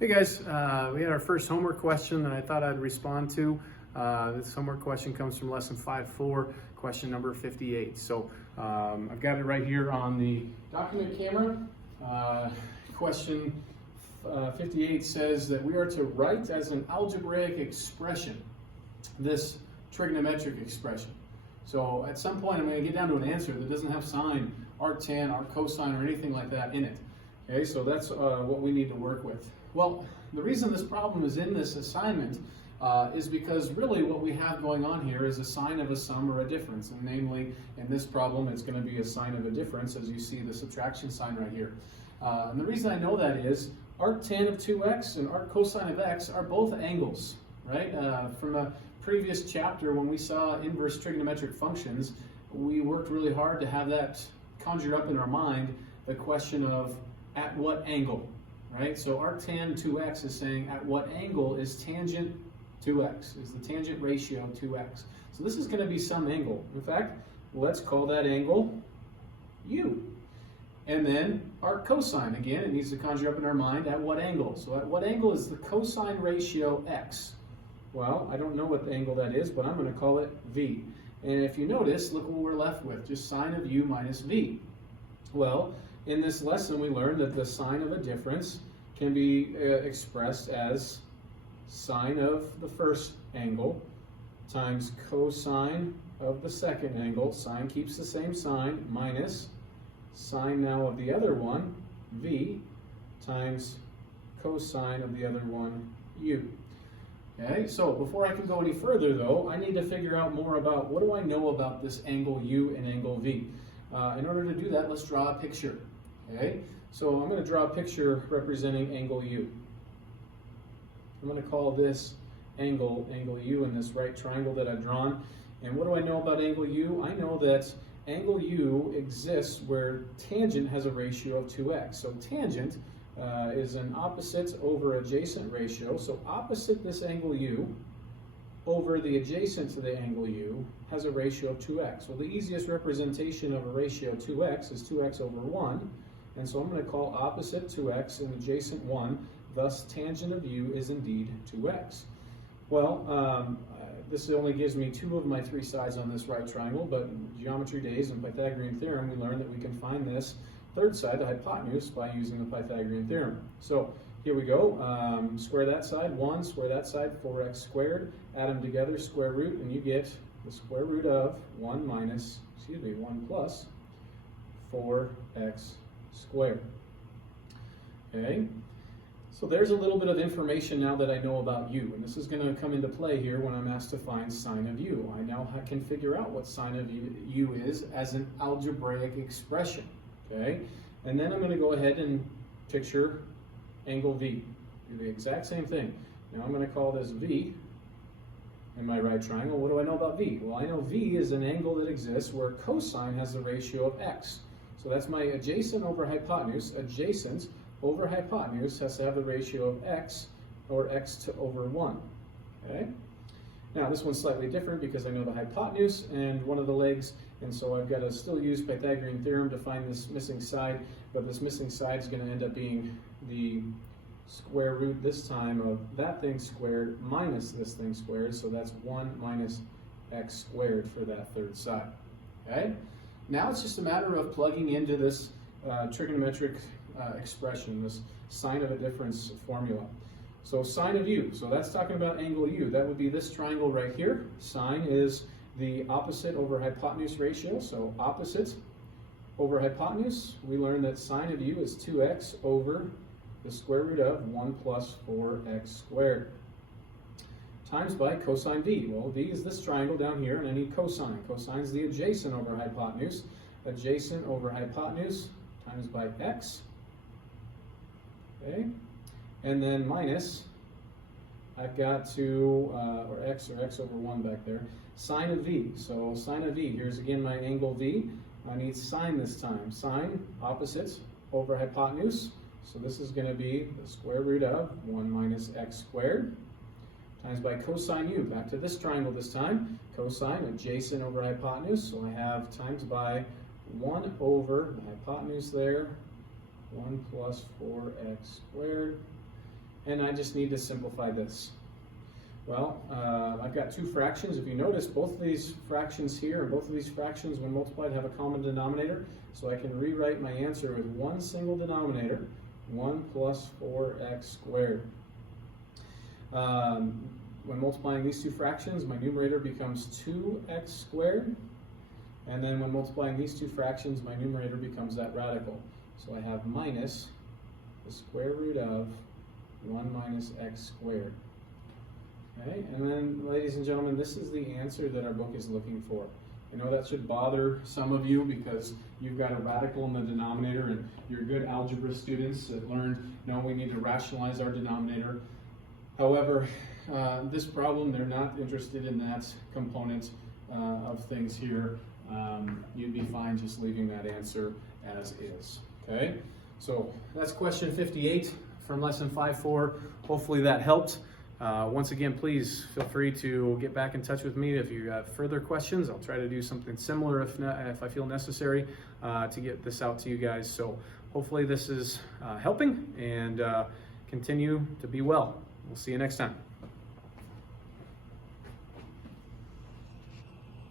Hey guys, we had our first homework question that I thought I'd respond to. This homework question comes from lesson 5.4, question number 58. So I've got it right here on the document camera. Question 58 says that we are to write as an algebraic expression this trigonometric expression. So at some point I'm going to get down to an answer that doesn't have sine, arctan, arccosine, or anything like that in it. Okay, so that's what we need to work with. Well, the reason this problem is in this assignment is because really what we have going on here is a sign of a sum or a difference. And namely, in this problem, it's going to be a sign of a difference, as you see the subtraction sign right here. And the reason I know that is arctan of 2x and arccosine of x are both angles, right? From a previous chapter when we saw inverse trigonometric functions, we worked really hard to have that conjured up in our mind the question of at what angle, right? So arctan 2x is saying at what angle is tangent 2x, is the tangent ratio 2x. So this is going to be some angle. In fact, let's call that angle u. And then our cosine, again, it needs to conjure up in our mind at what angle. So at what angle is the cosine ratio x? Well, I don't know what angle that is, but I'm going to call it v. And if you notice, look what we're left with, just sine of u minus v. Well, in this lesson we learned that the sign of a difference can be expressed as sine of the first angle times cosine of the second angle, sine keeps the same sign, minus sine now of the other one, v, times cosine of the other one, u. Okay, so before I can go any further though, I need to figure out more about what do I know about this angle u and angle v. In order to do that, let's draw a picture. Okay, so I'm going to draw a picture representing angle u. I'm going to call this angle u in this right triangle that I've drawn. And what do I know about angle u? I know that angle u exists where tangent has a ratio of 2x. So tangent is an opposite over adjacent ratio. So opposite this angle u over the adjacent to the angle u has a ratio of 2x. Well, the easiest representation of a ratio of 2x is 2x over 1. And so I'm going to call opposite 2x and adjacent 1. Thus, tangent of u is indeed 2x. Well, this only gives me two of my three sides on this right triangle, but in geometry days and Pythagorean theorem, we learned that we can find this third side, the hypotenuse, by using the Pythagorean theorem. So here we go. Square that side, 1, square that side, 4x squared. Add them together, square root, and you get the square root of 1 plus 4x squared. Okay, so there's a little bit of information now that I know about u, and this is going to come into play here when I'm asked to find sine of u. I now can figure out what sine of u is as an algebraic expression. Okay, and then I'm going to go ahead and picture angle v. Do the exact same thing. Now I'm going to call this v in my right triangle. What do I know about v? Well, I know v is an angle that exists where cosine has the ratio of x. So that's my adjacent over hypotenuse. Adjacent over hypotenuse has to have the ratio of x, or x to over 1. Okay? Now this one's slightly different because I know the hypotenuse and one of the legs, and so I've got to still use Pythagorean theorem to find this missing side, but this missing side is going to end up being the square root this time of that thing squared minus this thing squared, so that's 1 minus x squared for that third side. Okay? Now it's just a matter of plugging into this trigonometric expression, this sign of a difference formula. So sine of u, so that's talking about angle u. That would be this triangle right here. Sine is the opposite over hypotenuse ratio, so opposite over hypotenuse. We learned that sine of u is 2x over the square root of 1 plus 4x squared times by cosine v. Well, v is this triangle down here, and I need cosine. Cosine is the adjacent over hypotenuse. Adjacent over hypotenuse times by x. Okay, and then minus, I've got to, or x over 1 back there, sine of v. So sine of v, here's again my angle v. I need sine this time. Sine, opposites, over hypotenuse. So this is going to be the square root of 1 minus x squared times by cosine u. Back to this triangle this time. Cosine, adjacent over hypotenuse. So I have times by 1 over the hypotenuse there, 1 plus 4x squared and I just need to simplify this. Well, I've got two fractions. If you notice, both of these fractions here and both of these fractions, when multiplied, have a common denominator. So I can rewrite my answer with one single denominator, 1 plus 4x squared. When multiplying these two fractions, my numerator becomes 2x squared. And then when multiplying these two fractions, my numerator becomes that radical. So I have minus the square root of 1 minus x squared. Okay, and then, ladies and gentlemen, this is the answer that our book is looking for. I know that should bother some of you because you've got a radical in the denominator, and you're good algebra students that learned, no, we need to rationalize our denominator. However, this problem, they're not interested in that component of things here. You'd be fine just leaving that answer as is. Okay, so that's question 58 from lesson 5.4. Hopefully that helped. Once again, please feel free to get back in touch with me if you have further questions. I'll try to do something similar if I feel necessary to get this out to you guys. So hopefully this is helping, and continue to be well. We'll see you next time.